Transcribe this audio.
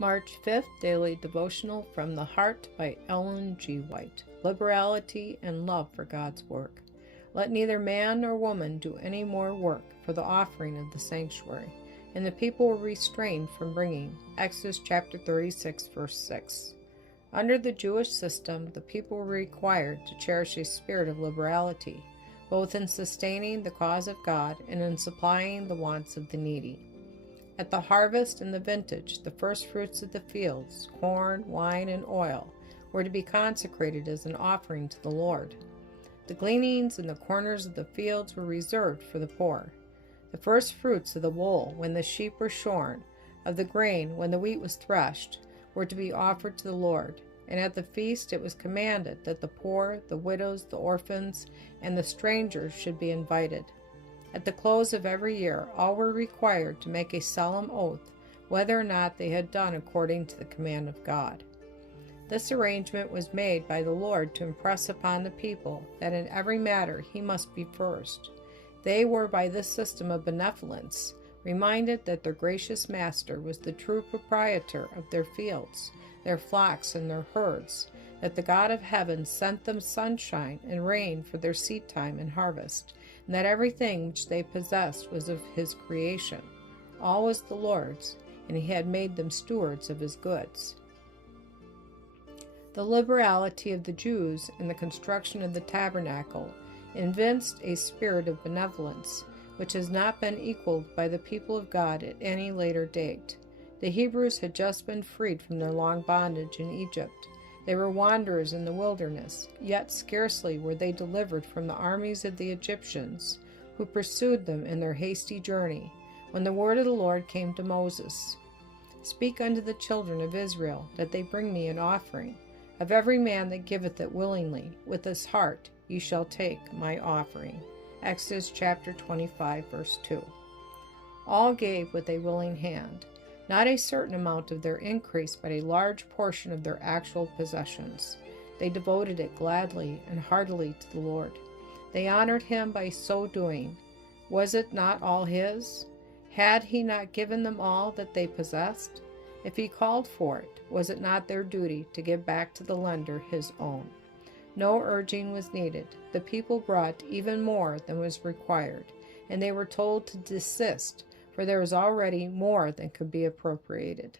March 5th, Daily Devotional from the Heart by Ellen G. White. Liberality and love for God's work. Let neither man nor woman do any more work for the offering of the sanctuary. And the people were restrained from bringing. Exodus chapter 36, verse 6. Under the Jewish system, the people were required to cherish a spirit of liberality, both in sustaining the cause of God and in supplying the wants of the needy. At the harvest and the vintage, the first fruits of the fields, corn, wine, and oil, were to be consecrated as an offering to the Lord. The gleanings in the corners of the fields were reserved for the poor. The first fruits of the wool, when the sheep were shorn, of the grain, when the wheat was threshed, were to be offered to the Lord. And at the feast it was commanded that the poor, the widows, the orphans, and the strangers should be invited. At the close of every year, all were required to make a solemn oath whether or not they had done according to the command of God. This arrangement was made by the Lord to impress upon the people that in every matter he must be first. They were by this system of benevolence reminded that their gracious master was the true proprietor of their fields, their flocks, and their herds, that the God of heaven sent them sunshine and rain for their seedtime and harvest, and that everything which they possessed was of his creation. All was the Lord's, and he had made them stewards of his goods. The liberality of the Jews in the construction of the tabernacle evinced a spirit of benevolence, which has not been equaled by the people of God at any later date. The Hebrews had just been freed from their long bondage in Egypt. They were wanderers in the wilderness, yet scarcely were they delivered from the armies of the Egyptians, who pursued them in their hasty journey, when the word of the Lord came to Moses. Speak unto the children of Israel, that they bring me an offering. Of every man that giveth it willingly, with his heart, ye shall take my offering. Exodus chapter 25, verse 2. All gave with a willing hand. Not a certain amount of their increase, but a large portion of their actual possessions. They devoted it gladly and heartily to the Lord. They honored him by so doing. Was it not all his? Had he not given them all that they possessed? If he called for it, was it not their duty to give back to the lender his own? No urging was needed. The people brought even more than was required, and they were told to desist, for there was already more than could be appropriated.